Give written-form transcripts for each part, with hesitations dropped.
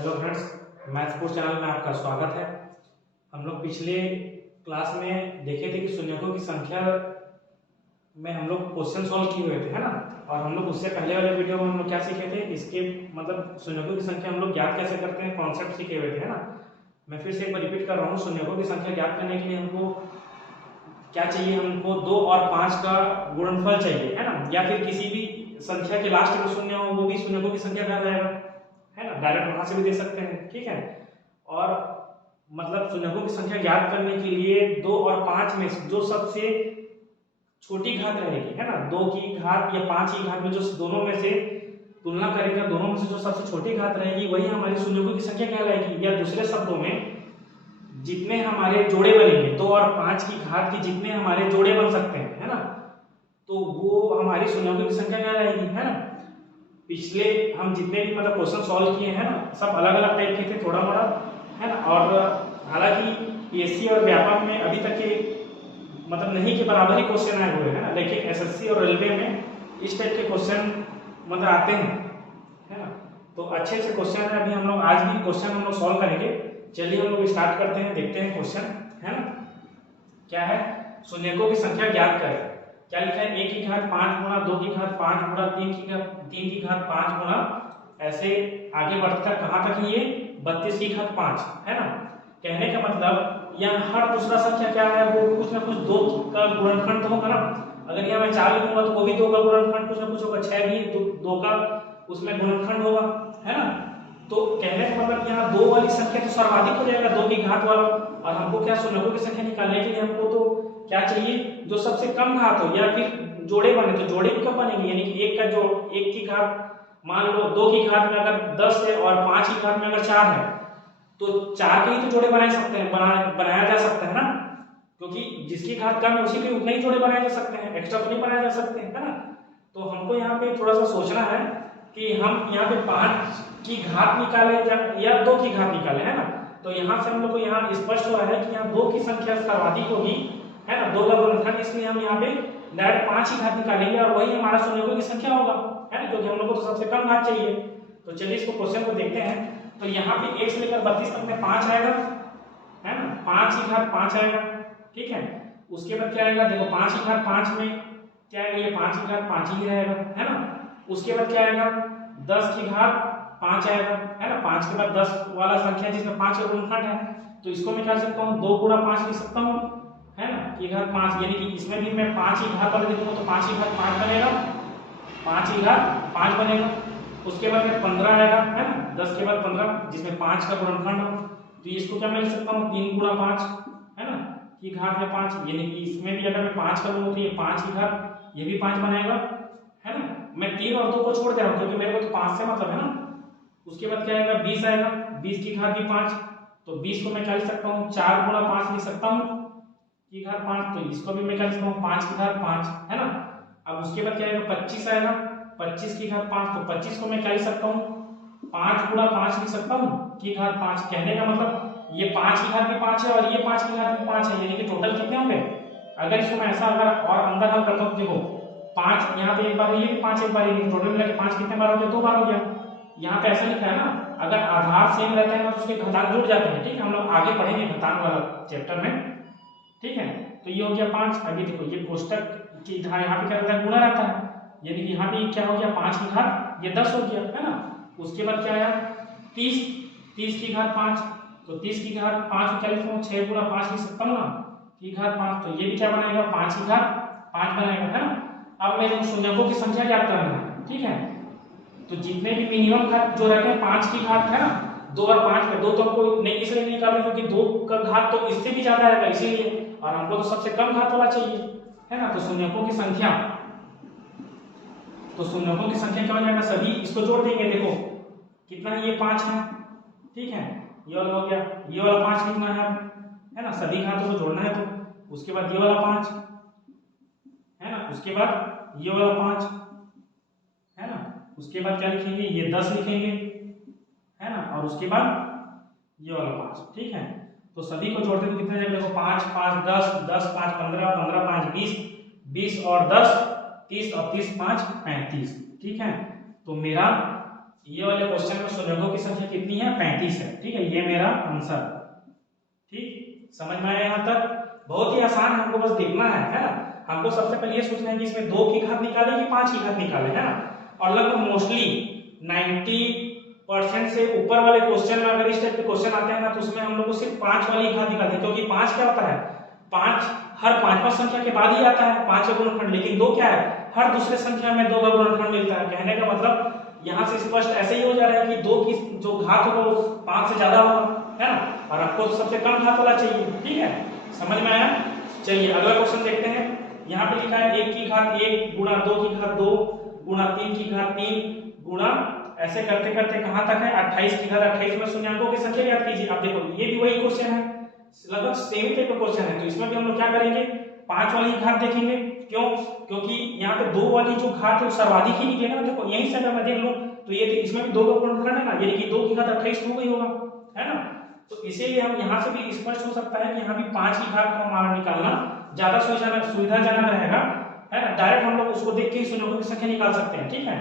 Hello friends, math sports channel में आपका स्वागत है। हम लोग पिछले क्लास में देखे थे कि शून्यकों की संख्या में हम लोग क्वेश्चन सॉल्व किए हुए थे, है ना। और हम लोग उससे पहले वाले वीडियो में हम लोग क्या सीखे थे, इसके मतलब शून्यकों की संख्या हम लोग ज्ञात कैसे करते हैं, कॉन्सेप्ट सीखे हुए थे, है ना। मैं फिर से एक बार रिपीट कर रहा हूँ। शून्यकों की संख्या ज्ञात करने के लिए हमको क्या चाहिए, हमको 2 और 5 का गुणनफल चाहिए, है ना। या फिर किसी भी संख्या के लास्ट में शून्य हो वो भी शून्यकों की संख्या कहा जाएगा, है ना। डायरेक्ट वहां से भी दे सकते हैं, ठीक है। और मतलब शून्यकों की संख्या ज्ञात करने के लिए 2 और 5 में जो सबसे छोटी घात रहेगी, है ना, 2 की घात या 5 की घात में जो दोनों में से तुलना करेगा, दोनों में से जो सबसे छोटी घात रहेगी वही हमारी शून्यकों की संख्या कहलाएगी। या दूसरे शब्दों में जितने हमारे जोड़े बनेंगे, 2 और 5 की घात के जितने हमारे जोड़े बन सकते हैं, है ना, तो वो हमारी शून्यकों की संख्या कहलाएगी, है ना। पिछले हम जितने भी मतलब क्वेश्चन सॉल्व किए हैं ना, सब अलग अलग टाइप के थे, थोड़ा मोड़ा, है ना। और हालांकि पीएससी और व्यापक में अभी तक के मतलब नहीं के बराबर ही क्वेश्चन आए हुए हैं ना, लेकिन एसएससी और रेलवे में इस टाइप के क्वेश्चन मतलब आते हैं, है ना। तो अच्छे अच्छे क्वेश्चन है। अभी हम लोग आज भी क्वेश्चन हम लोग सॉल्व करेंगे। चलिए हम लोग स्टार्ट करते हैं, देखते हैं क्वेश्चन, है ना। क्या है, शून्यकों की संख्या ज्ञात करें। क्या लिखा है, 1 की घात 5 गुणा 2 की घात 5 गुणा 3 की घात 5 गुणा, ऐसे आगे बढ़ता कहाँ तक है, ये 32 की घात 5, है ना। कहने का मतलब यहाँ हर दूसरा संख्या क्या है, वो कुछ ना कुछ 2 का गुणनखंड तो होगा ना। अगर यहाँ मैं 4 लिखूंगा तो वो भी 2 का गुणनखंड कुछ ना कुछ होगा, 6 भी 2 का उसमें गुणनखंड होगा, है ना। तो कहने का मतलब यहाँ 2 वाली संख्या तो सर्वाधिक हो जाएगा, 2 की घात वाला। और हमको क्या, शून्यकों की संख्या निकालने के लिए हमको तो क्या चाहिए, जो सबसे कम घात हो, या फिर जोड़े बने तो जोड़े भी कब बनेंगे, यानी कि 1 की घात मान लो 2 की घात में अगर 10 है और 5 की घात में अगर 4 है, तो 4 के ही तो जोड़े बना सकते हैं, बनाया जा सकता है ना। क्योंकि जिसकी घात कम है उसी के उतने ही जोड़े बनाए जा सकते हैं, एक्स्ट्रा तो नहीं बनाए जा सकते हैं, है ना। तो हमको यहाँ पे थोड़ा सा सोचना है कि हम यहाँ पे 5 की घात निकाले या 2 की घात निकाले, है ना। तो यहाँ से हम लोग को यहाँ स्पष्ट हो रहा है कि यहाँ 2 की संख्या सर्वाधिक होगी, है ना, 2 का गुणनखंड, इसलिए हम यहाँ पे डायरेक्ट 5 की घात निकालेंगे और वही हमारा शून्यकों की संख्या होगा, है ना, क्योंकि हम लोग को तो सबसे कम घात चाहिए। तो चलिए इसको क्वेश्चन को देखते हैं। तो यहाँ पे 1 से लेकर 32 तक में 5 आएगा, है ना, 5 की घात 5 आएगा, ठीक है। उसके बाद क्या आएगा, देखो 5 की घात 5 में क्या आएगा, ये 5 की घात 5 ही रहेगा, है ना। उसके बाद क्या आएगा, 10 की घात 5 आएगा, है ना। 5 के बाद 10 वाला संख्या जिसमें 5 का गुणनखंड है, तो इसको मैं क्या लिख सकता हूँ, 2 गुणा 5 लिख सकता हूँ, है ना, की घात 5। यानी कि इसमें भी मैं 5 की घात वाले लिखूंगा तो 5 की घात 5 बनेगा, 5 की घात 5 बनेगा। उसके बाद में 15 आएगा, है ना, 10 के बाद 15 जिसमें 5 का गुणनखंड हो, तो इसको क्या मैं लिख सकता हूँ, 3 गुणा 5, है ना, की घात में 5। यानी कि इसमें भी अगर मैं 5 करूंगा तो ये 5 की घात, ये भी 5 बनाएगा, है ना। मैं 3 और 2 को छोड़ दे रहा हूँ क्योंकि मेरे को तो 5 से मतलब है ना। उसके बाद क्या आएगा, 20 आएगा, 20 की घात भी 5, तो 20 को मैं क्या लिख सकता हूँ, 4 गुणा 5 लिख सकता हूँ, की घात 5। तो इसको भी मैं क्या लिख सकता हूँ, 5 की घात 5, है ना। अब उसके बाद क्या आएगा, 25 आएगा, 25 की घात 5, तो 25 को मैं क्या लिख सकता हूँ, 5 गुणा 5 लिख सकता हूँ, की घात 5। कहने का मतलब ये 5 की घात भी 5 है और ये 5 की घात भी 5 है, यानी कि टोटल कितने होंगे। अगर इसको मैं ऐसा अगर और अंदर हल करता हूँ, देखो 5 यहाँ पे एक बार, ये भी 5 एक बार, ये टोटल मिला के 5 कितने बार हो गया, 2 बार हो गया। यहाँ पे ऐसा लिखा है ना, अगर आधार सेम रहता है ना तो उसके घातांक जुड़ जाते हैं, ठीक है। हम लोग आगे पढ़ेंगे घातांक वाला चैप्टर में, ठीक है। तो ये हो गया 5। अभी देखो ये कोष्टक की यहाँ पे क्या रहता है, गुणा रहता है, यानी कि यहाँ पे क्या हो गया, 5 की घात ये 10 हो गया, है ना। उसके बाद क्या आया, 30 की घात 5, तो 30 की घात 5 को क्या लिखूं, 6 गुणा 5 लिख सकता हूँ ना, की घात 5। तो ये भी क्या बनाएगा, 5 की घात 5 बनाएगा, है ना। अब मेरे को शून्यकों की संख्या ज्ञात करना है, ठीक है। तो जितने भी मिनिमम घात जो रहते हैं 5 की घात, है ना, 2 और 5 में 2 तो हमको नहीं इसलिए नहीं निकाल रहे क्योंकि 2 का घात तो इससे भी ज्यादा है इसीलिए, और हमको तो सबसे कम घात वाला चाहिए, है ना। तो शून्यकों की संख्या, तो शून्यकों की संख्या क्या हो जाएगा, सभी इसको जोड़ देंगे, देखो कितना है, ये 5 है, ठीक है, ये वाला हो गया, ये वाला 5 लिखना है ना, सभी घातों को जोड़ना है। तो उसके बाद ये वाला 5, है ना, उसके बाद ये वाला 5, है ना, उसके बाद क्या लिखेंगे, ये 10 लिखेंगे, है ना, और उसके बाद ये वाला 5, ठीक है। तो सभी को जोड़ते तो कितना जाएगा, देखो 5 5 10 10 5 15 15 5 20 20 और 10 30 और 30 5 35, ठीक है। तो मेरा ये वाले क्वेश्चन में शून्यकों की संख्या कितनी है? 35 है। ठीक है, ये मेरा आंसर। ठीक, समझ में आया यहाँ तक? बहुत ही आसान है, हमको बस देखना है ना। हमको सबसे पहले ये सोचना है कि इसमें 2 की घात निकाले कि 5 की घात निकाले, है ना। और लगभग मोस्टली 90% से ऊपर वाले क्वेश्चन में अगर इस टाइप के क्वेश्चन आते हैं ना, तो उसमें हम लोग को सिर्फ 5 वाली घात निकालते हैं, क्योंकि 5 क्या होता है? 5 हर पांचवा संख्या के बाद ही आता है 5 का गुणनखंड, लेकिन 2 क्या है? हर दूसरे संख्या में 2 का गुणनखंड मिलता है। कहने का मतलब यहाँ से स्पष्ट ऐसे ही हो जा रहा है कि 2 की जो घात होगा वो 5 से ज्यादा होगा, है ना। और आपको तो सबसे कम घात वाला चाहिए। ठीक है, समझ में आया? चलिए अगला क्वेश्चन देखते हैं। यहाँ पे लिखा है 1 की घात 1 गुणा 2 की घात 2 गुणा 3 की घात 3 गुणा, ऐसे करते करते कहां तक है? 28 की घात 28 में शून्याकों की संख्या याद कीजिए। अब देखो ये भी वही क्वेश्चन है, लगभग सेम टाइप का क्वेश्चन है, तो इसमें भी हम लोग क्या करेंगे? 5 वाली घात देखेंगे। क्यों? क्योंकि यहाँ पे 2 वाली जो घात है वो सर्वाधिक ही निकलेगा ना। देखो यहीं से अगर मैं देख लूं तो ये इसमें भी 2 का गुणनखंड है ना, यानी कि 2 की घात 28 हो गई होगा, है ना। तो इसीलिए हम यहाँ से भी स्पष्ट हो सकता है कि यहाँ भी 5 की घात को हमारा निकालना ज्यादा सुविधाजनक रहेगा, है ना। डायरेक्ट हम लोग उसको देख के ही शून्यों की संख्या निकाल सकते हैं। ठीक है,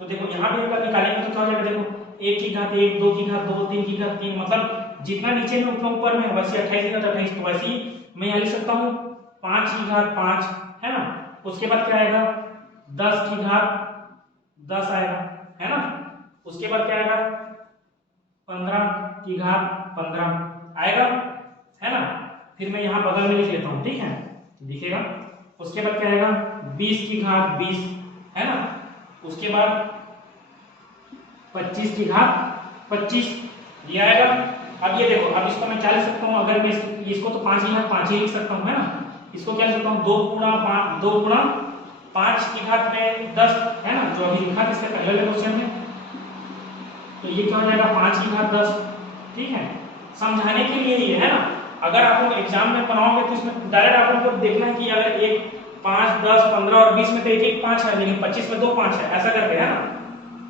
तो देखो यहाँ भी अगर निकालेंगे तो क्या हो जाएगा? देखो 1 की घात 1 2 की घात 2 3 की घात 3, मतलब जितना नीचे में उतना ऊपर में, वैसे 28 की घात 28, तो वैसे ही मैं यहाँ लिख सकता हूँ 5 की घात 5, है ना। उसके बाद क्या आएगा? 10 की घात 10 आएगा, है ना। उसके बाद क्या आएगा? 15 की घात 15 आएगा, है ना। फिर मैं यहाँ बगल में लिख लेता हूँ, ठीक है, दिखेगा। उसके बाद क्या आएगा? 20 की घात 20, है ना। उसके बाद 25 की घात 25 ये आएगा। अब ये देखो, अब इसको मैं क्या लिख सकता हूँ? अगर मैं इसको तो 5 की घात 5 ही लिख सकता हूँ, है ना। इसको क्या लिख सकता हूँ? 2 गुणा 5 की घात में 10, है ना, जो अभी लिखा था इससे पहले वाले क्वेश्चन में। तो ये क्या हो जाएगा? 5 की घात 10। ठीक है, समझाने के लिए ये है ना। अगर आप लोग एग्जाम में बनाओगे तो इसमें डायरेक्ट आप लोग को देखना है कि अगर एक 5 10 15 और 20 में तो एक एक 5 है, लेकिन 25 में 2 5 है, ऐसा करके, है ना।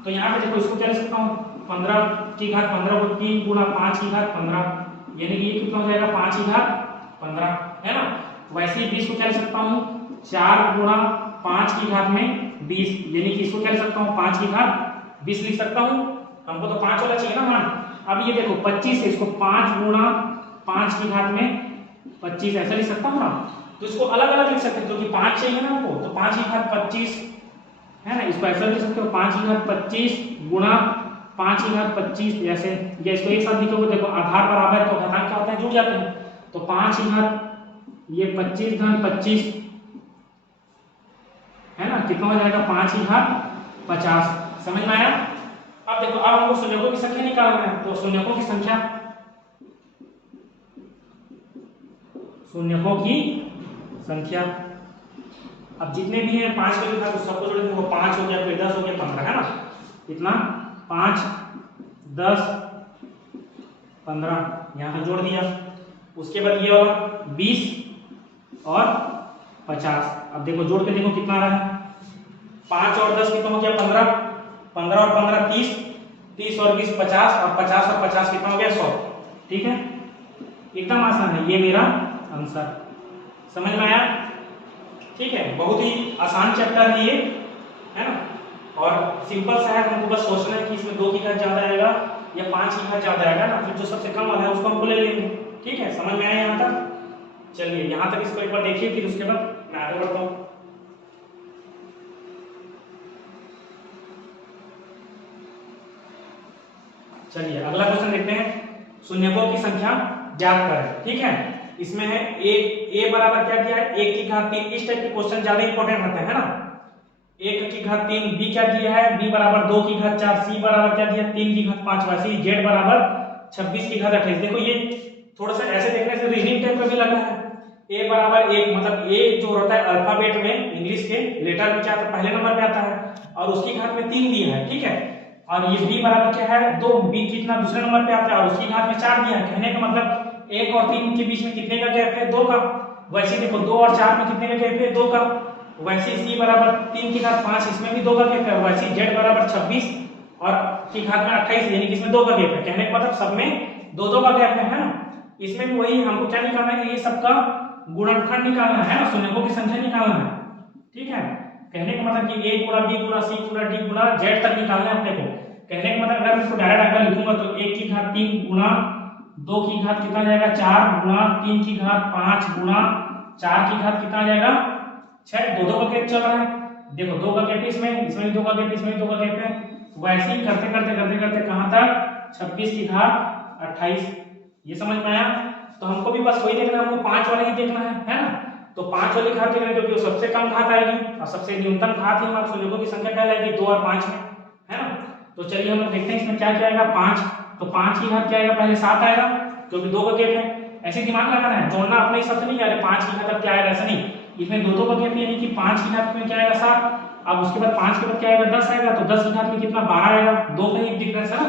तो यहाँ पे देखो इसको क्या लिख सकता हूँ? 15 की घात 15 को 3 गुणा 5 की घात 15, यानी कि ये कितना हो जाएगा? 5 की घात 15, है ना। वैसे ही 20 को क्या लिख सकता हूँ? 4 गुणा 5 की घात में 20, यानी कि इसको क्या लिख सकता हूँ? 5 की घात 20 लिख सकता हूँ। हमको तो 5 वाला चाहिए ना मान। अब ये देखो 25 है, इसको 5 गुणा 5 की घात में 25 ऐसा लिख सकता हूँ ना। तो इसको अलग अलग लिख सकते हो, क्योंकि 5 चाहिए ना हमको, तो 5 की घात 25, है ना। इसको ऐसा लिख सकते हो 5 की घात 25 गुणा 5 की घात 25, ऐसे, या इसको एक साथ लिखोगे, देखो आधार बराबर तो घातांक क्या होता है? जुड़ जाते हैं। तो 5 की घात ये 25 घन 25, है ना, कितना हो जाएगा? 5 की घात 50। समझ में आया? अब देखो, अब हमको शून्यकों की संख्या निकालना है, तो शून्यकों की संख्या अब जितने भी हैं 5 के घात सबको जोड़ देंगे, 5 हो गया, फिर 10 हो गया, 15, है ना। कितना? 5 10 15 यहाँ पे जोड़ दिया। उसके बाद ये वाला 20 और 50। अब देखो जोड़ के देखो कितना आ रहा है? 5 और 10 कितना हो गया? 15, 15 और 15 30, 30 और 20 50, और 50 और 50 कितना हो गया? 100। ठीक है, एकदम आसान है, ये मेरा आंसर। समझ में आया? ठीक है, बहुत ही आसान चैप्टर है ये, है ना, और सिंपल सा है। हमको बस सोचना है कि इसमें 2 की घात ज्यादा आएगा या 5 की घात ज्यादा आएगा ना, फिर जो सबसे कम वाला है उसको हमको ले लेंगे। ठीक है, समझ में आया यहाँ तक? चलिए यहाँ तक इसको एक बार देखिए, फिर उसके बाद मैं आगे बढ़ता हूँ। चलिए अगला क्वेश्चन देखते हैं। शून्यकों की संख्या ज्ञात करें। ठीक है, इसमें है ए बराबर क्या दिया है? 1 की घात 3। इस टाइप के क्वेश्चन ज्यादा इंपॉर्टेंट रहते हैं ना। 1 की घात 3, बी क्या दिया है? बी बराबर 2 की घात 4, सी बराबर क्या दिया? 3 की घात 5, वैसे ही जेड बराबर 26 की घात 28। देखो ये थोड़ा सा ऐसे देखने से रीजनिंग टाइप का भी लग रहा है। ए बराबर 1, मतलब ए जो होता है अल्फाबेट में, इंग्लिश के लेटर में क्या आता है? पहले नंबर पे आता है, और उसकी घात में 3 दिया है। ठीक है, और ये बी बराबर क्या है? 2, बी कितना? दूसरे नंबर पे आता है, और उसकी घात में 4 दिया है। कहने का मतलब 1 और 3 के बीच में कितने का गैप है? 2 का। वैसे देखो 2 और 4 में कितने का गैप है? 2 का। वैसे सी बराबर 3 की घात 5, इसमें भी 2 का गैप है। वैसे जेड बराबर 26 और की घात में 28, यानी कि इसमें 2 का गैप है। कहने का मतलब सब में 2-2 का गैप है ना। इसमें भी वही हमको क्या निकालना है? ये सबका गुणनखंड निकालना है ना, शून्यकों की संख्या निकालना है। ठीक है, कहने का मतलब कि a गुणा b गुणा c गुणा d गुणा z तक निकालना है अपने को। कहने का मतलब अगर मैं इसको डायरेक्ट आकर लिखूंगा तो 1 की घात 3 गुणा 2 की घात कितना आ जाएगा 4 गुणा 3 की घात 5 गुणा 4 की घात कितना आ जाएगा 6। दो दो का गैप चल रहा है, देखो 2 का गैप इसमें भी 2 का गैप इसमें भी 2 का गैप है। वैसे ही करते करते करते करते कहां तक 26 की घात 28। ये समझ में आया। तो हमको भी बस वही देखना है, हमको 5 वाला ही देखना है ना। तो 5 वाली घात देखना है क्योंकि वो सबसे कम घात आएगी और सबसे न्यूनतम घात ही हमारे संयोगों की संख्या क्या आएगी 2 और 5 में, है ना। तो चलिए हम लोग देखते हैं इसमें क्या क्या आएगा 5। तो 5 की घात क्या आएगा पहले 7 आएगा क्योंकि 2 का गैप है। ऐसे दिमाग लगाना है, जोड़ना अपने हिसाब से नहीं, अरे 5 की घात अब क्या आएगा ऐसा नहीं, इसमें 2 का गैप यानी कि 5 की घात में क्या आएगा 7। अब उसके बाद 5 के बाद क्या आएगा 10 आएगा, तो 10 की घात में कितना 12 आएगा, 2 का ही डिफरेंस है ना।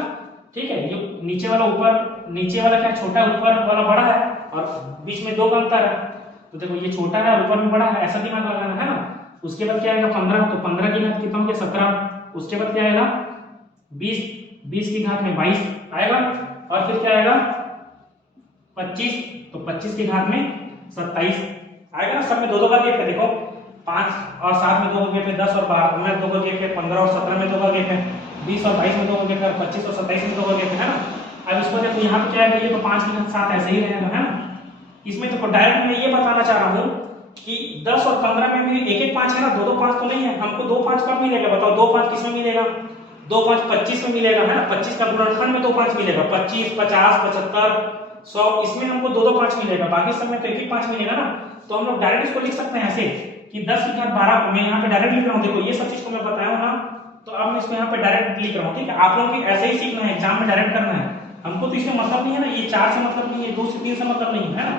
ठीक है, ये नीचे वाला ऊपर, नीचे वाला क्या छोटा है ऊपर वाला बड़ा है और बीच में 2 का अंतर है। तो देखो ये छोटा है और ऊपर में बड़ा है, ऐसा दिमाग लगाना है ना। उसके बाद क्या आएगा 15, तो 15 की घात कितना हो गया 17। उसके बाद क्या आएगा 20, 20 की घात में 22 आएगा और फिर क्या आएगा 25, तो 25 की घात में 27 आएगा ना। सब में 2 2 का गैप है, देखो 5 और 7 में 2 का गैप है, 10 और 12 में 2 का गैप है, 15 और 17 में 2 का गैप है, 20 और 22 में 2 का गैप है, 25 और 27 में 2 का गैप है ना। अब इसको देखो यहाँ पे क्या है, ये तो 5 की घात 7 ऐसे ही रहेगा, है ना। इसमें तो डायरेक्ट मैं ये बताना चाह रहा हूँ कि 10 और 15 में भी एक एक 5 है ना, 2 2 5 तो नहीं है। हमको 2 5 कब मिलेगा बताओ, 2 5 किस में मिलेगा, 2 5 25 में मिलेगा, है ना। 25 का गुणनखंड में 2 5 मिलेगा, 25 50 75 100 इसमें हमको 2 2 5 मिलेगा, बाकी सब में तो एक ही 5 मिलेगा ना। तो हम लोग डायरेक्ट इसको लिख सकते हैं ऐसे कि 10 की घात 12, मैं यहाँ पे डायरेक्ट लिख रहा हूँ, देखो ये सब चीज को मैं बताया हूँ ना, तो अब मैं इसको यहाँ पे डायरेक्ट लिख रहा हूँ। ठीक है, आप लोगों को ऐसे ही सीखना है, एग्जाम में डायरेक्ट करना है। हमको तो इसमें मतलब नहीं है ना, ये 4 से मतलब नहीं है, 2 से 3 से मतलब नहीं है ना।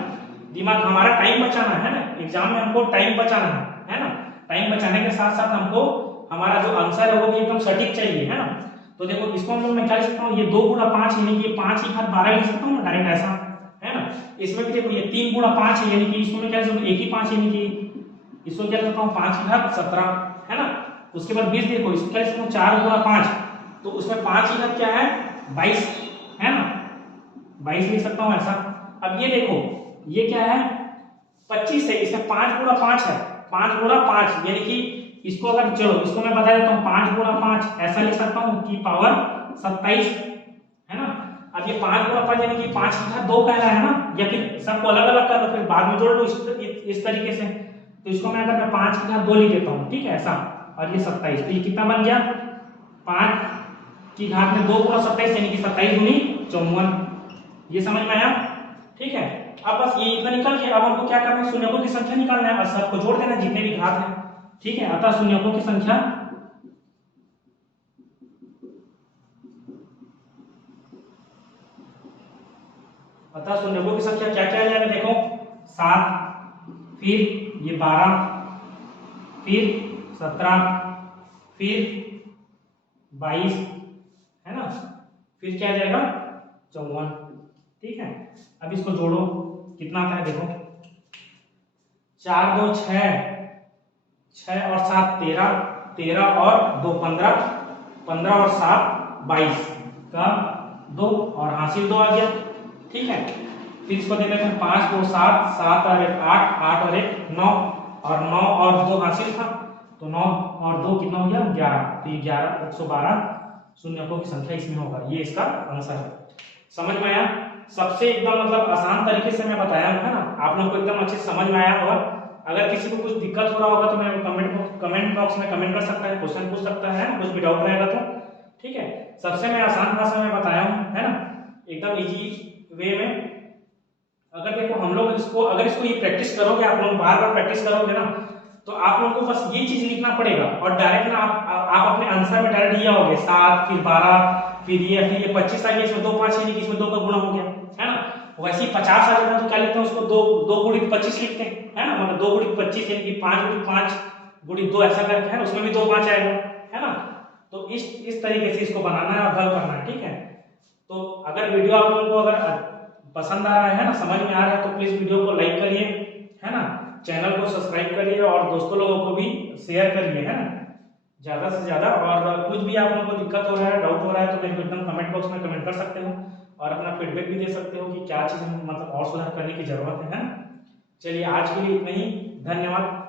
दिमाग हमारा टाइम बचाना है ना, एग्जाम में हमको टाइम बचाना है ना। टाइम बचाने के साथ साथ हमको हमारा जो आंसर है वो भी एकदम सटीक चाहिए, है ना। तो देखो इसको हम लोग मैं क्या लिख सकता हूँ, ये 2 गुणा 5 यानी कि 5 की घात 12 लिख सकता हूँ डायरेक्ट ऐसा, है ना। इसमें भी देखो ये 3 गुणा 5 है यानी कि इसको मैं क्या लिख सकता हूँ, 1 ही 5 यानी कि इसको क्या लिख सकता हूँ 5 की घात 17, है ना। उसके बाद 20 देखो इसको क्या लिख सकता हूँ 4 गुणा 5, तो उसमें 5 की घात क्या है 22, है ना, 22 लिख सकता हूँ ऐसा। अब ये देखो ये क्या है 25 है, इसमें 5 गुणा 5 है, 5 गुणा 5 यानी कि इसको अगर चलो इसको मैं बता देता हूँ 5 गुणा 5 ऐसा लिख सकता हूँ कि पावर 27, है ना। अब ये 5 गुणा 5 यानी कि 5 की घात 2 कहना है ना, या फिर सबको अलग अलग कर लो फिर बाद में जोड़ लो इस तरीके से। तो इसको मैं अगर 5 की घात 2 लिख देता हूँ, ठीक है ऐसा, और ये 27, तो ये कितना बन गया 5 की घात में 2 गुणा 27 यानी कि 27 दूनी 54। ये समझ में आया, ठीक है। अब बस ये इतना निकल के अब हमको क्या करना है, शून्यकों की संख्या निकालना है और सबको जोड़ देना जितने भी घात हैं, ठीक है। अतः शून्यकों की संख्या क्या क्या आ जाएगा देखो 7, फिर ये 12, फिर 17, फिर 22, है ना, फिर क्या आ जाएगा 54, ठीक है। अब इसको जोड़ो कितना आता है देखो 4 2 6, 6 और 7 13, 13 और 2 15, 15 और 7 22 का 2 और हासिल 2 आ गया, ठीक है। फिर इसको दे देते हैं 5 2 7, 7 और 1 8, 8 और 1 9, और 9 और 2 हासिल था, तो 9 और 2 कितना हो गया 11, तो ये 11 112 शून्यकों की संख्या इसमें होगा। ये इसका आंसर है। समझ में आया, सबसे एकदम मतलब आसान तरीके से मैं बताया हूं, है ना। आप लोगों को एकदम अच्छे से समझ में आया। और अगर किसी को कुछ दिक्कत हो रहा होगा तो मैं कमेंट बॉक्स में कमेंट कर सकता है, क्वेश्चन पूछ सकता है, कुछ भी डाउट रहेगा तो, ठीक है। सबसे मैं आसान भाषा में बताया हूं, है ना, एकदम इजी वे में। अगर देखो हम लोग इसको अगर इसको ये प्रैक्टिस करोगे, आप लोग बार बार प्रैक्टिस करोगे ना, तो आप लोगों को बस ये चीज लिखना पड़ेगा और डायरेक्ट ना आप अपने आंसर में डायरेक्ट लिया होगे 7 फिर 12 फिर ये 25 आ गया, इसमें 2 5 यानी कि इसमें 2 का गुणा हो गया, है ना। वैसे ही 50 आ जाता है तो क्या लिखते हैं उसको 2 गुणित 25 लिखते हैं, है ना, मतलब 2 गुणित 25 यानी कि 5 गुणित 5 गुणित 2 ऐसा करके, है, उसमें भी 2 5 आएगा, है ना। तो इस तरीके से इसको बनाना है और हल करना है, ठीक है। तो अगर वीडियो आप लोगों को अगर पसंद आ रहा है ना, समझ में आ रहा है, तो प्लीज वीडियो को लाइक करिए, है ना, चैनल को सब्सक्राइब करिए और दोस्तों लोगों को भी शेयर करिए, है ना, ज्यादा से ज्यादा। और कुछ भी आप लोगों को दिक्कत हो रहा है, डाउट हो रहा है, तो मेरे को एकदम कमेंट बॉक्स में कमेंट कर सकते हो और अपना फीडबैक भी दे सकते हो कि क्या चीज मतलब और सुधार करने की जरूरत है ना। चलिए आज के लिए इतना ही, धन्यवाद।